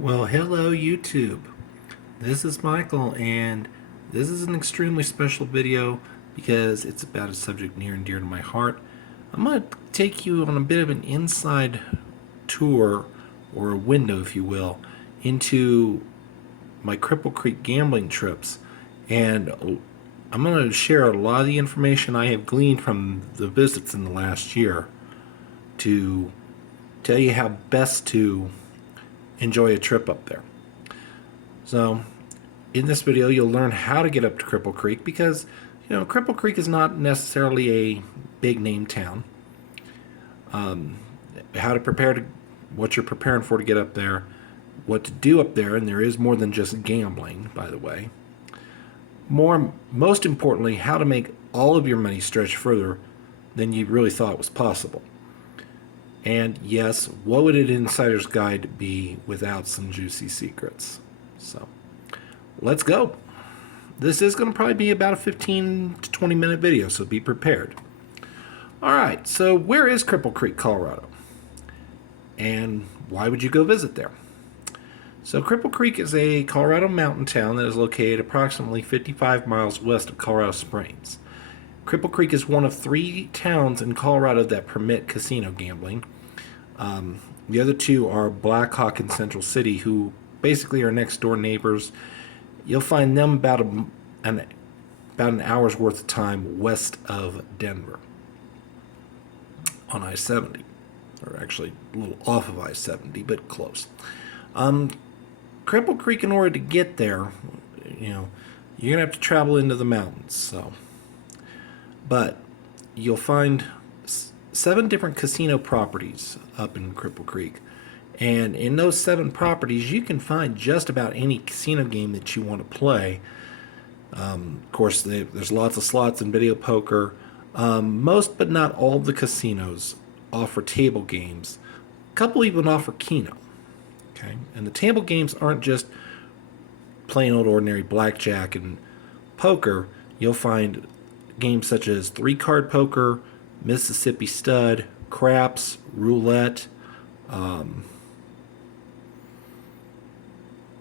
Well, hello YouTube. This is Michael, and this is an extremely special video because it's about a subject near and dear to my heart. I'm going to take you on a bit of an inside tour, or a window, if you will, into my Cripple Creek gambling trips. And I'm going to share a lot of the information I have gleaned from the visits in the last year to tell you how best to enjoy a trip up there. So, in this video, you'll learn how to get up to Cripple Creek because, Cripple Creek is not necessarily a big name town. How to prepare to, what you're preparing for to get up there, what to do up there, and there is more than just gambling, by the way. Most importantly, how to make all of your money stretch further than you really thought was possible. And yes, what would an insider's guide be without some juicy secrets? So, let's go. This is going to probably be about a 15 to 20 minute video, so be prepared. Alright, so where is Cripple Creek, Colorado? And why would you go visit there? So Cripple Creek is a Colorado mountain town that is located approximately 55 miles west of Colorado Springs. Cripple Creek is one of 3 towns in Colorado that permit casino gambling. The other 2 are Black Hawk and Central City, who basically are next door neighbors. You'll find them about an hour's worth of time west of Denver on I-70, or actually a little off of I-70, but close. Cripple Creek, in order to get there, you're gonna have to travel into the mountains. But you'll find 7 different casino properties up in Cripple Creek. And in those 7 properties, you can find just about any casino game that you want to play. Of course, there's lots of slots and video poker. Most, but not all, of the casinos offer table games. A couple even offer Keno. Okay, and the table games aren't just plain old ordinary blackjack and poker. You'll find games such as 3-card poker, Mississippi stud, craps, roulette.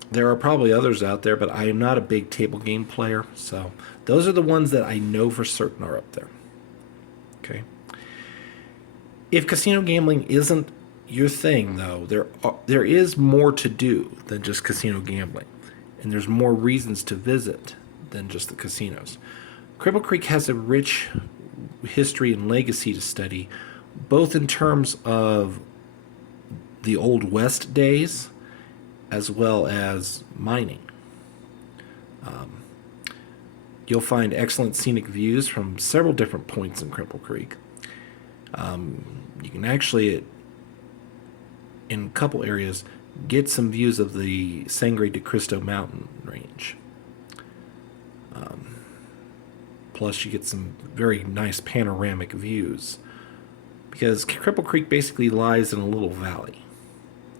There are probably others out there, but I am not a big table game player, so those are the ones that I know for certain are up there. Okay. If casino gambling isn't your thing, though, there is more to do than just casino gambling, and there's more reasons to visit than just the casinos. Cripple Creek has a rich history and legacy to study, both in terms of the Old West days as well as mining. You'll find excellent scenic views from several different points in Cripple Creek. You can actually, in a couple areas, get some views of the Sangre de Cristo mountain range. Plus, you get some very nice panoramic views, because Cripple Creek basically lies in a little valley,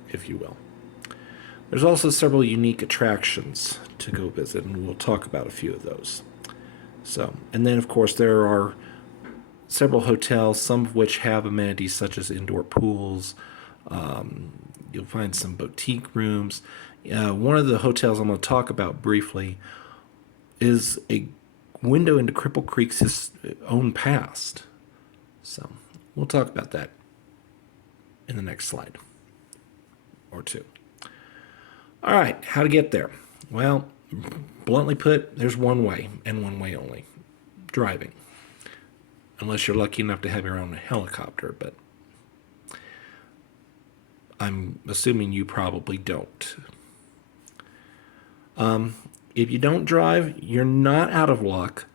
if you will. There's also several unique attractions to go visit, and we'll talk about a few of those. And then, of course, there are several hotels, some of which have amenities such as indoor pools. You'll find some boutique rooms. One of the hotels I'm going to talk about briefly is a window into Cripple Creek's own past. So we'll talk about that in the next slide or 2. All right, how to get there? Well, bluntly put, there's one way, and one way only: driving. Unless you're lucky enough to have your own helicopter, but I'm assuming you probably don't. If you don't drive, you're not out of luck.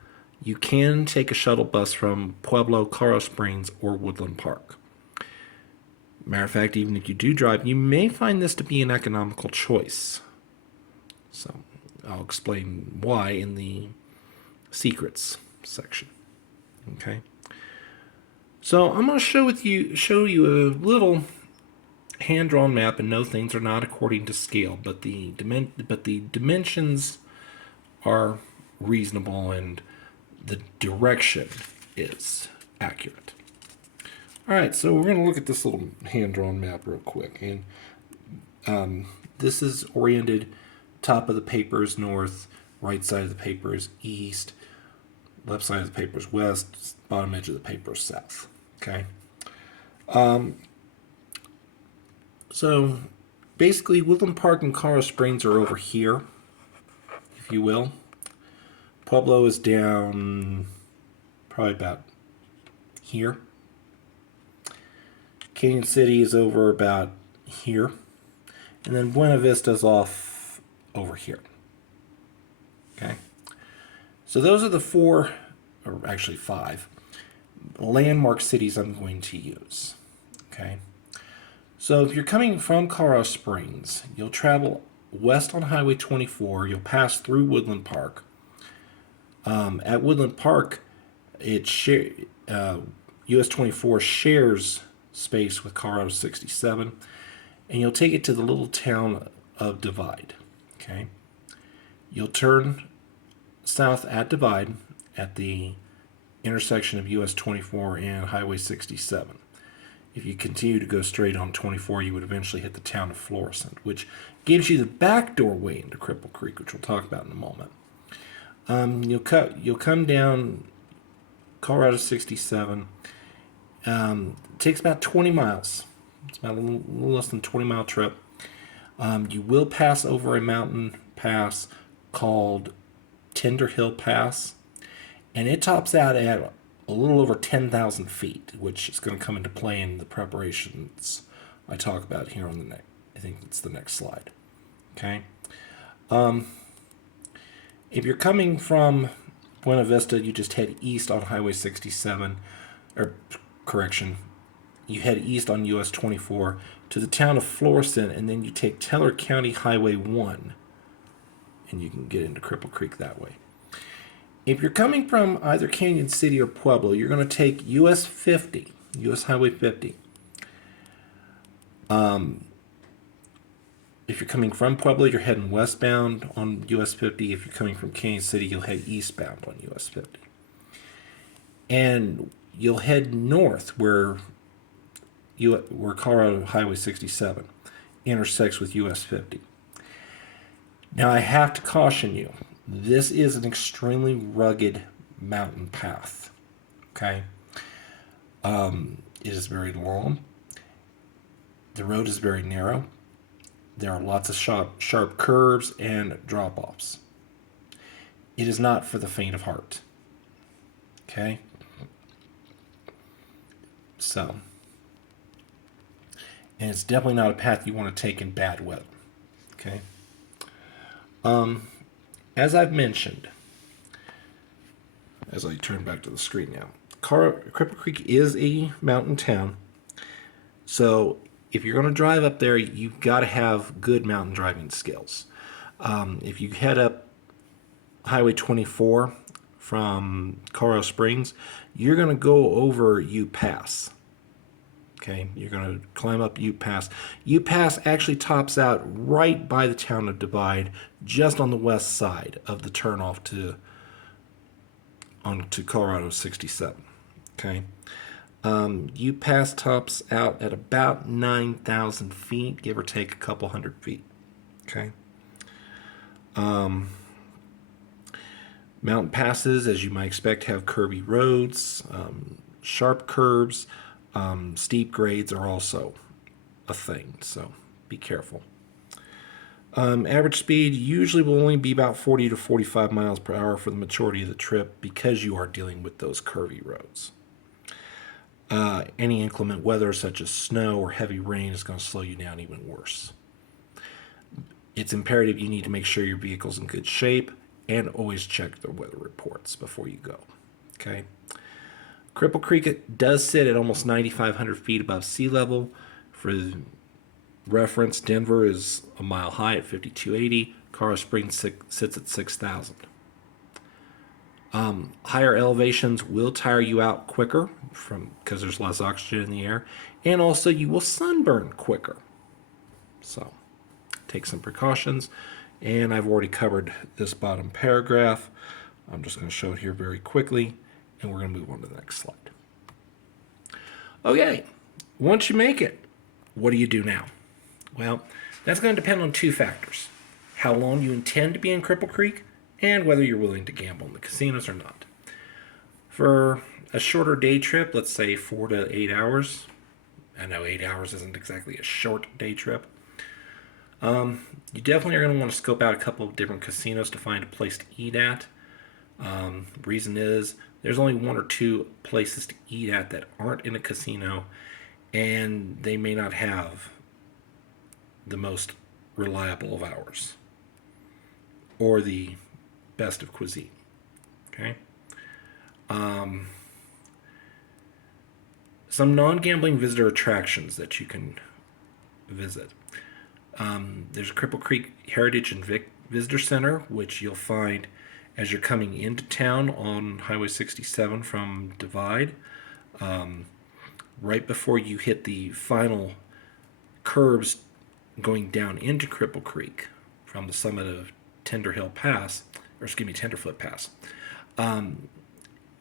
You can take a shuttle bus from Pueblo, Colorado Springs, or Woodland Park. Matter of fact, even if you do drive, you may find this to be an economical choice. So I'll explain why in the secrets section. Okay. So I'm going to show you a little hand-drawn map, and no, things are not according to scale, but the dimensions are reasonable, and the direction is accurate. All right, so we're going to look at this little hand-drawn map real quick, and this is oriented. Top of the paper is north, right side of the paper is east, left side of the paper is west, bottom edge of the paper is south. Okay. So basically, Woodland Park and Colorado Springs are over here, if you will. Pueblo is down probably about here. Canyon City is over about here. And then Buena Vista's off over here. Okay. So those are the 4, or actually 5, landmark cities I'm going to use. Okay. So if you're coming from Colorado Springs, you'll travel west on Highway 24. You'll pass through Woodland Park. At Woodland Park, US 24 shares space with Colorado 67, and you'll take it to the little town of Divide. Okay. You'll turn south at Divide at the intersection of US 24 and Highway 67. If you continue to go straight on 24, you would eventually hit the town of Florissant, which gives you the back doorway into Cripple Creek, which we'll talk about in a moment. You'll come down Colorado 67. It takes about 20 miles. It's about a little less than a 20-mile trip. You will pass over a mountain pass called Tender Hill Pass, and it tops out at a little over 10,000 feet, which is going to come into play in the preparations I talk about here on the next. I think it's the next slide. Okay. If you're coming from Buena Vista, you just head east on Highway 67, or correction, you head east on US 24 to the town of Florissant, and then you take Teller County Highway 1, and you can get into Cripple Creek that way. If you're coming from either Canyon City or Pueblo, you're going to take US 50, US Highway 50. If you're coming from Pueblo, you're heading westbound on US 50. If you're coming from Canyon City, you'll head eastbound on US 50. And you'll head north where Colorado Highway 67 intersects with US 50. Now, I have to caution you, this is an extremely rugged mountain path. Okay? It is very long. The road is very narrow. There are lots of sharp curves and drop-offs. It is not for the faint of heart. Okay? So, and it's definitely not a path you want to take in bad weather. Okay? As I've mentioned, as I turn back to the screen now, Cripple Creek is a mountain town. So if you're going to drive up there, you've got to have good mountain driving skills. If you head up Highway 24 from Colorado Springs, you're going to go over Ute Pass. Okay, you're going to climb up Ute Pass. Ute Pass actually tops out right by the town of Divide, just on the west side of the turnoff onto Colorado 67. Okay, Ute Pass tops out at about 9,000 feet, give or take a couple hundred feet. Okay. Mountain passes, as you might expect, have curvy roads, sharp curves. Steep grades are also a thing, so be careful. Average speed usually will only be about 40 to 45 miles per hour for the majority of the trip because you are dealing with those curvy roads. Any inclement weather such as snow or heavy rain is going to slow you down even worse. It's imperative you need to make sure your vehicle's in good shape and always check the weather reports before you go. Okay? Cripple Creek does sit at almost 9,500 feet above sea level. For reference, Denver is a mile high at 5,280. Colorado Springs sits at 6,000. Higher elevations will tire you out quicker because there's less oxygen in the air, and also you will sunburn quicker. So take some precautions, and I've already covered this bottom paragraph. I'm just going to show it here very quickly, and we're going to move on to the next slide. Okay, once you make it, what do you do now? Well, That's going to depend on two factors: how long you intend to be in Cripple Creek and whether you're willing to gamble in the casinos or not. For a shorter day trip, let's say 4 to 8 hours, I know 8 hours isn't exactly a short day trip, you definitely are going to want to scope out a couple of different casinos to find a place to eat at. Reason is there's only one or two places to eat at that aren't in a casino, and they may not have the most reliable of hours or the best of cuisine. Okay. Some non-gambling visitor attractions that you can visit. There's Cripple Creek Heritage and Visitor Center, which you'll find as you're coming into town on Highway 67 from Divide. Right before you hit the final curbs going down into Cripple Creek from the summit of Tenderfoot Pass,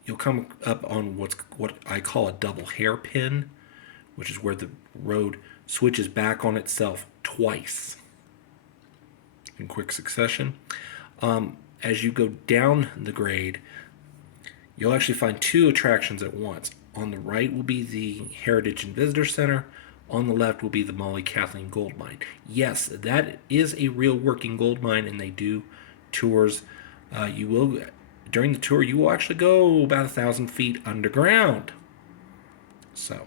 you'll come up on what I call a double hairpin, which is where the road switches back on itself twice in quick succession. As you go down the grade, you'll actually find two attractions at once. On the right will be the Heritage and Visitor Center. On the left will be the Molly Kathleen Gold Mine. Yes, that is a real working gold mine, and they do tours. During the tour, you will actually go about 1,000 feet underground. So,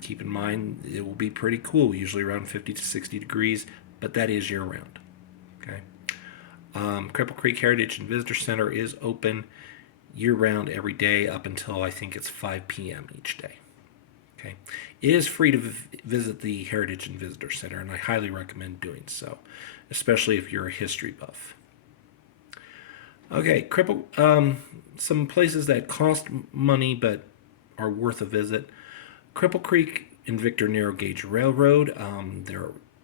keep in mind, it will be pretty cool, usually around 50 to 60 degrees, but that is year round. Okay. Cripple Creek Heritage and Visitor Center is open year round every day up until I think it's 5 p.m. each day. Okay. It is free to visit the Heritage and Visitor Center, and I highly recommend doing so, especially if you're a history buff. Okay, some places that cost money but are worth a visit. Cripple Creek and Victor Narrow Gauge Railroad.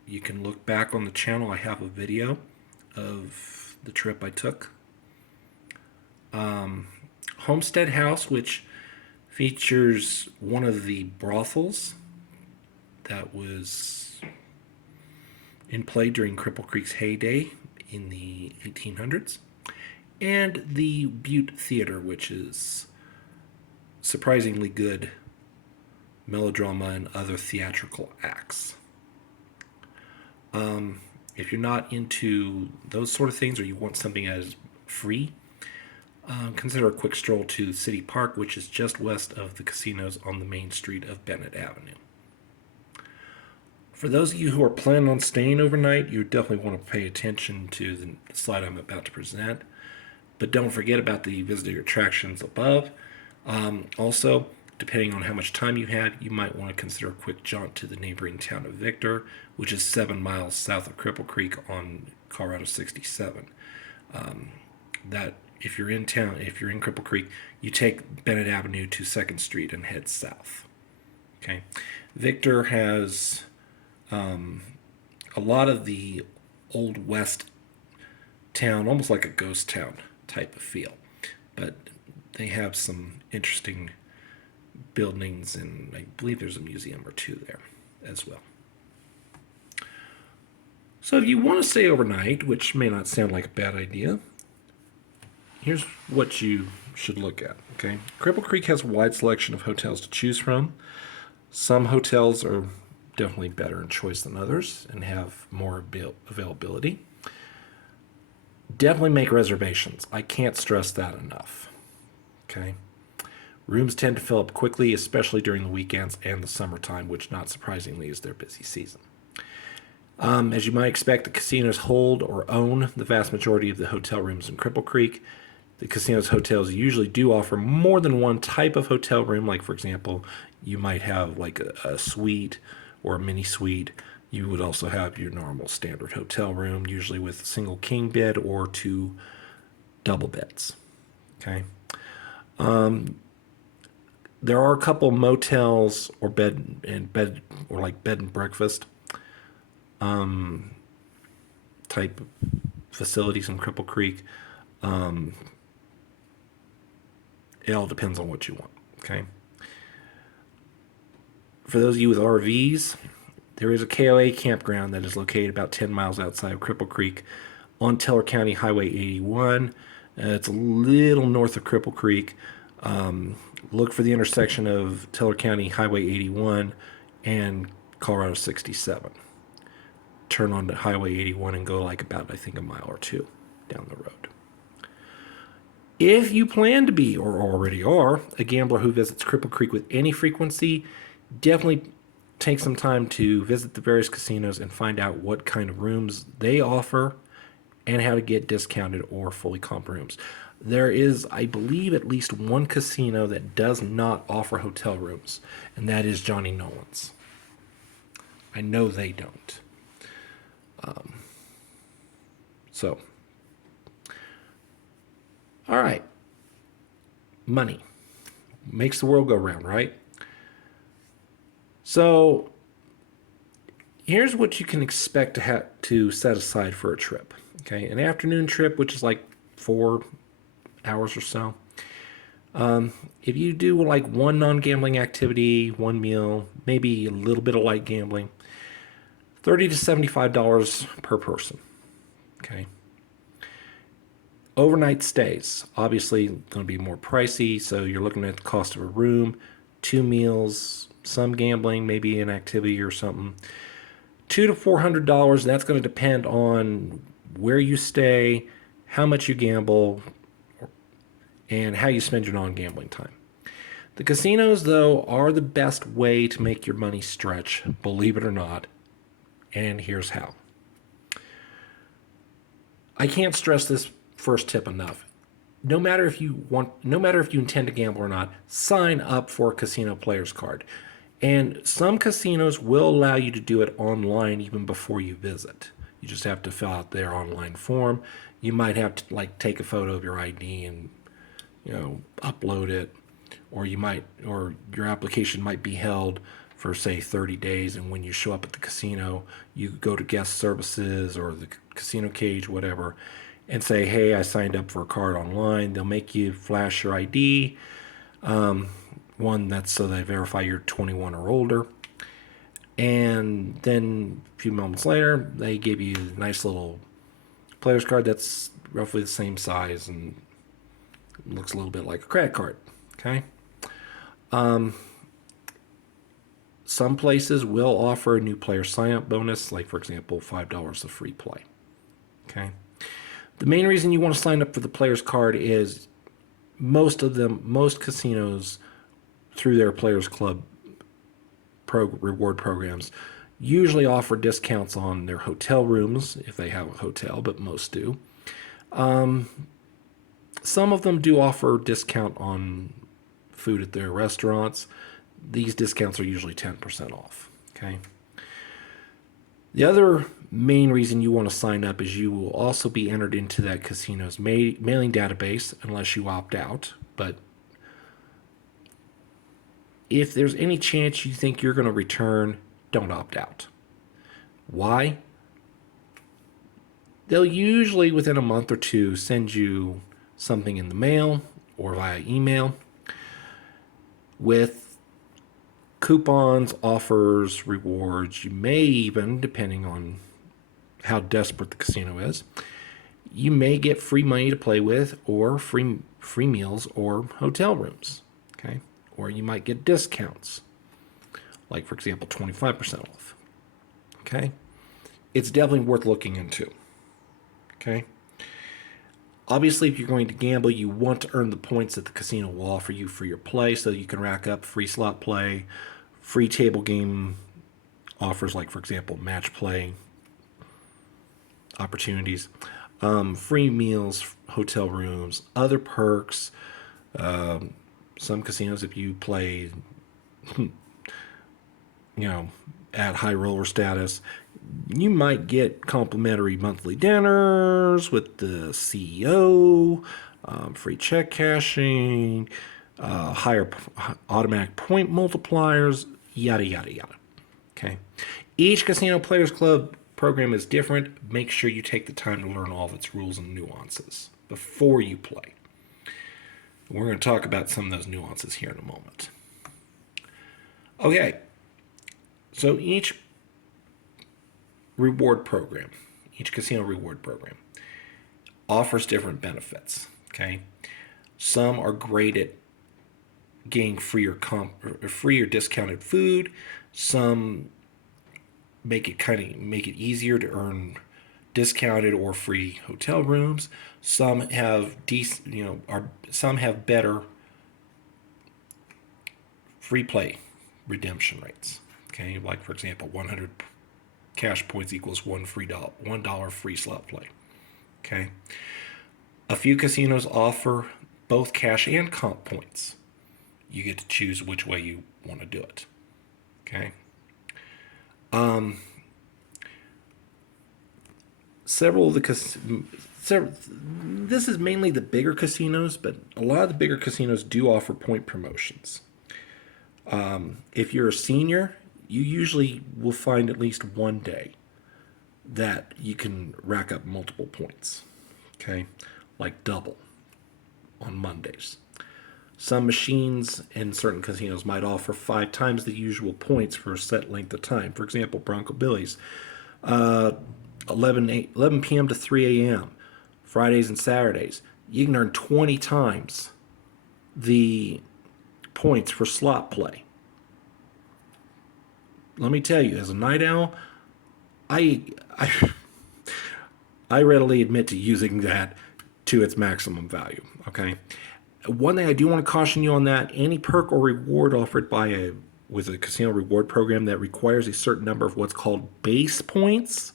You can look back on the channel. I have a video of the trip I took. Homestead House, which features one of the brothels that was in play during Cripple Creek's heyday in the 1800s. And the Butte Theater, which is surprisingly good melodrama and other theatrical acts. If you're not into those sort of things, or you want something that is free, consider a quick stroll to City Park, which is just west of the casinos on the main street of Bennett Avenue. For those of you who are planning on staying overnight, you definitely want to pay attention to the slide I'm about to present. But don't forget about the visitor attractions above. Also, depending on how much time you have, you might want to consider a quick jaunt to the neighboring town of Victor, which is 7 miles south of Cripple Creek on Colorado 67. That if you're in Cripple Creek, you take Bennett Avenue to 2nd Street and head south. Okay, Victor has a lot of the Old West town, almost like a ghost town type of feel, but they have some interesting buildings, and I believe there's a museum or two there as well. So if you want to stay overnight, which may not sound like a bad idea, here's what you should look at. Okay, Cripple Creek has a wide selection of hotels to choose from. Some hotels are definitely better in choice than others and have more availability. Definitely make reservations. I can't stress that enough. Okay. Rooms tend to fill up quickly, especially during the weekends and the summertime, which, not surprisingly, is their busy season. As you might expect, the casinos hold or own the vast majority of the hotel rooms in Cripple Creek. The casino's hotels usually do offer more than one type of hotel room. Like, for example, you might have like a suite or a mini suite. You would also have your normal standard hotel room, usually with a single king bed or 2 double beds. Okay. There are a couple motels or bed and breakfast type facilities in Cripple Creek. It all depends on what you want. Okay. For those of you with RVs, There is a KOA campground that is located about 10 miles outside of Cripple Creek on Teller County Highway 81. It's a little north of Cripple Creek. Look for the intersection of Teller County Highway 81 and Colorado 67. Turn on to Highway 81 and go like about, I think, a mile or two down the road. If you plan to be, or already are, a gambler who visits Cripple Creek with any frequency, definitely take some time to visit the various casinos and find out what kind of rooms they offer and how to get discounted or fully comp rooms. There is, I believe, at least one casino that does not offer hotel rooms, and that is Johnny Nolan's. I know they don't. So, all right. Money makes the world go round, right? So, here's what you can expect to have to set aside for a trip. Okay, an afternoon trip, which is like 4 hours or so. If you do like one non-gambling activity, one meal, maybe a little bit of light gambling, $30 to $75 per person. Okay. Overnight stays, obviously going to be more pricey, so you're looking at the cost of a room, 2 meals, some gambling, maybe an activity or something. $200 to $400. That's going to depend on where you stay, how much you gamble, and how you spend your non-gambling time. The casinos, though, are the best way to make your money stretch, believe it or not. And here's how. I can't stress this first tip enough. No matter if you intend to gamble or not, sign up for a casino player's card. And some casinos will allow you to do it online even before you visit. You just have to fill out their online form. You might have to like take a photo of your ID and upload it, or your application might be held for say 30 days, and when you show up at the casino, you go to guest services or the casino cage, whatever, and say, hey, I signed up for a card online. They'll make you flash your ID, one that's so they verify you're 21 or older, and then a few moments later they give you a nice little player's card that's roughly the same size and looks a little bit like a credit card. Okay. Some places will offer a new player sign-up bonus, like for example, $5 of free play. Okay. The main reason you want to sign up for the player's card is most casinos through their players club reward programs usually offer discounts on their hotel rooms if they have a hotel, but most do. Some of them do offer discount on food at their restaurants. These discounts are usually 10% off. Okay. The other main reason you want to sign up is you will also be entered into that casino's mailing database unless you opt out. But if there's any chance you think you're going to return, don't opt out. Why? They'll usually within a month or two send you something in the mail or via email with coupons, offers, rewards. You may even, depending on how desperate the casino is, you may get free money to play with, or free meals or hotel rooms. Okay, or you might get discounts, like for example 25% off. Okay, it's definitely worth looking into. Okay, obviously if you're going to gamble, you want to earn the points that the casino will offer you for your play, so you can rack up free slot play, free table game offers, like for example match play opportunities, free meals, hotel rooms, other perks. Some casinos, if you play at high roller status, you might get complimentary monthly dinners with the CEO, free check cashing, higher automatic point multipliers, yada, yada, yada. Okay. Each Casino Players Club program is different. Make sure you take the time to learn all of its rules and nuances before you play. We're going to talk about some of those nuances here in a moment. Okay. So each reward program, each casino reward program offers different benefits. Okay, some are great at getting free or discounted food. Some make it easier to earn discounted or free hotel rooms. Some have some have better free play redemption rates. Okay, like for example, 100 cash points equals $1 free slot play. Okay, a few casinos offer both cash and comp points. You get to choose which way you want to do it. Okay. Several of the this is mainly the bigger casinos, but a lot of the bigger casinos do offer point promotions. If you're a senior, you usually will find at least one day that you can rack up multiple points. Okay, like double on Mondays. Some machines in certain casinos might offer 5 times the usual points for a set length of time. For example, Bronco Billy's, 11 p.m. to 3 a.m., Fridays and Saturdays. You can earn 20 times the points for slot play. Let me tell you, as a night owl, I readily admit to using that to its maximum value. Okay. One thing I do want to caution you on that: any perk or reward offered with a casino reward program that requires a certain number of what's called base points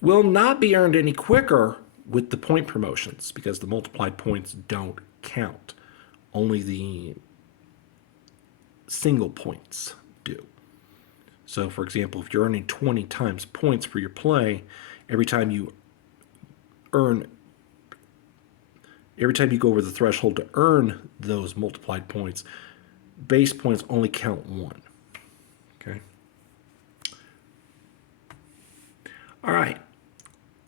will not be earned any quicker with the point promotions, because the multiplied points don't count. Only the single points do. So, for example, if you're earning 20 times points for your play, every time you go over the threshold to earn those multiplied points, base points only count one. Okay. All right.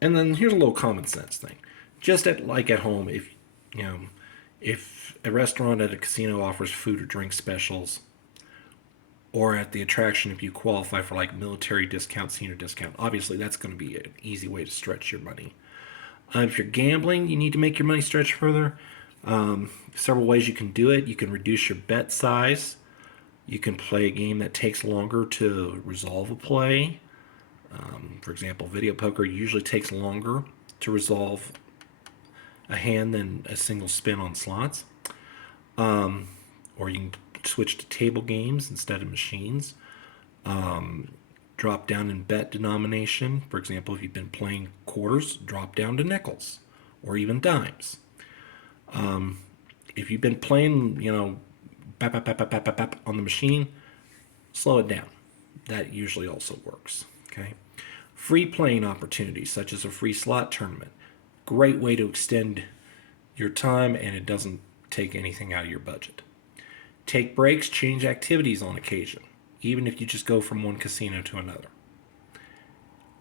And then here's a little common sense thing. Just at home, if a restaurant at a casino offers food or drink specials, or at the attraction if you qualify for like military discount, senior discount, obviously that's going to be an easy way to stretch your money. If you're gambling, you need to make your money stretch further. Several ways you can do it. You can reduce your bet size. You can play a game that takes longer to resolve a play. For example, video poker usually takes longer to resolve a hand than a single spin on slots. Or you can switch to table games instead of machines. Drop down in bet denomination. For example, if you've been playing quarters, drop down to nickels or even dimes. If you've been playing, bap, bap, bap, bap, bap, bap, bap on the machine, slow it down. That usually also works. Okay. Free playing opportunities, such as a free slot tournament. Great way to extend your time, and it doesn't take anything out of your budget. Take breaks, change activities on occasion, even if you just go from one casino to another.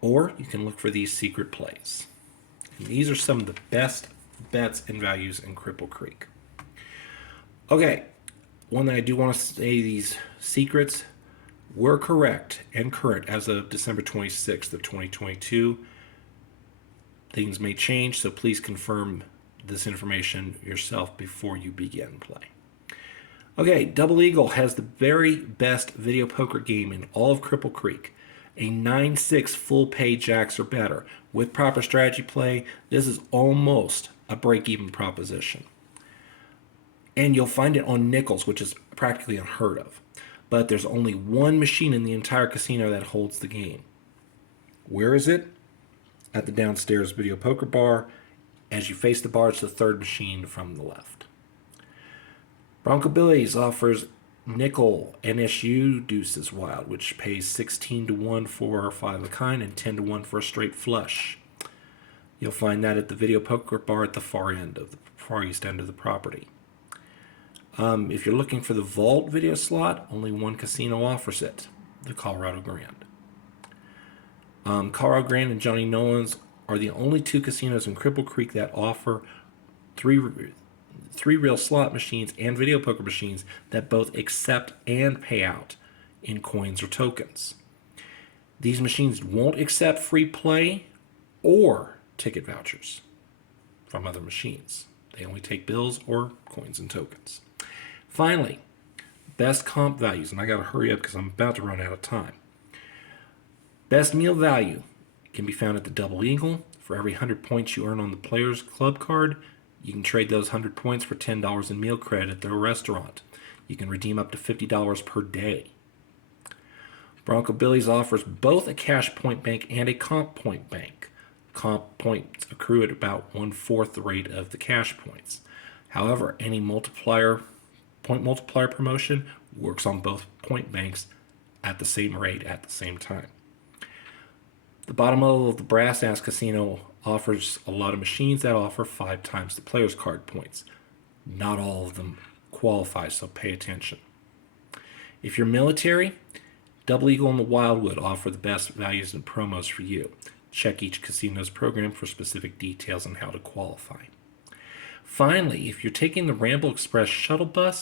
Or you can look for these secret plays. And these are some of the best bets and values in Cripple Creek. Okay, one thing I do want to say, these secrets were correct and current as of December 26th of 2022. Things may change, so please confirm this information yourself before you begin play. Okay, Double Eagle has the very best video poker game in all of Cripple Creek. A 9-6 full pay jacks or better. With proper strategy play, this is almost a break-even proposition. And you'll find it on nickels, which is practically unheard of. But there's only one machine in the entire casino that holds the game. Where is it? At the downstairs video poker bar. As you face the bar, it's the third machine from the left. Bronco Billy's offers nickel NSU Deuces Wild, which pays 16-1 for a 5 of a kind and 10-1 for a straight flush. You'll find that at the video poker bar at the far east end of the property. If you're looking for the Vault video slot, only one casino offers it, the Colorado Grand. Colorado Grand and Johnny Nolan's are the only two casinos in Cripple Creek that offer three real slot machines and video poker machines that both accept and pay out in coins or tokens. These machines won't accept free play or ticket vouchers from other machines. They only take bills or coins and tokens. Finally, best comp values, and I gotta hurry up because I'm about to run out of time. Best meal value can be found at the Double Eagle. For every 100 points you earn on the Players Club card, you can trade those 100 points for $10 in meal credit at their restaurant. You can redeem up to $50 per day. Bronco Billy's offers both a cash point bank and a comp point bank. Comp points accrue at about 1/4 the rate of the cash points. However, any point multiplier promotion works on both point banks at the same rate at the same time. The bottom level of the Brass Ass Casino offers a lot of machines that offer 5 times the player's card points. Not all of them qualify, so pay attention. If you're military, Double Eagle and the Wildwood offer the best values and promos for you. Check each casino's program for specific details on how to qualify. Finally, if you're taking the Ramble Express shuttle bus,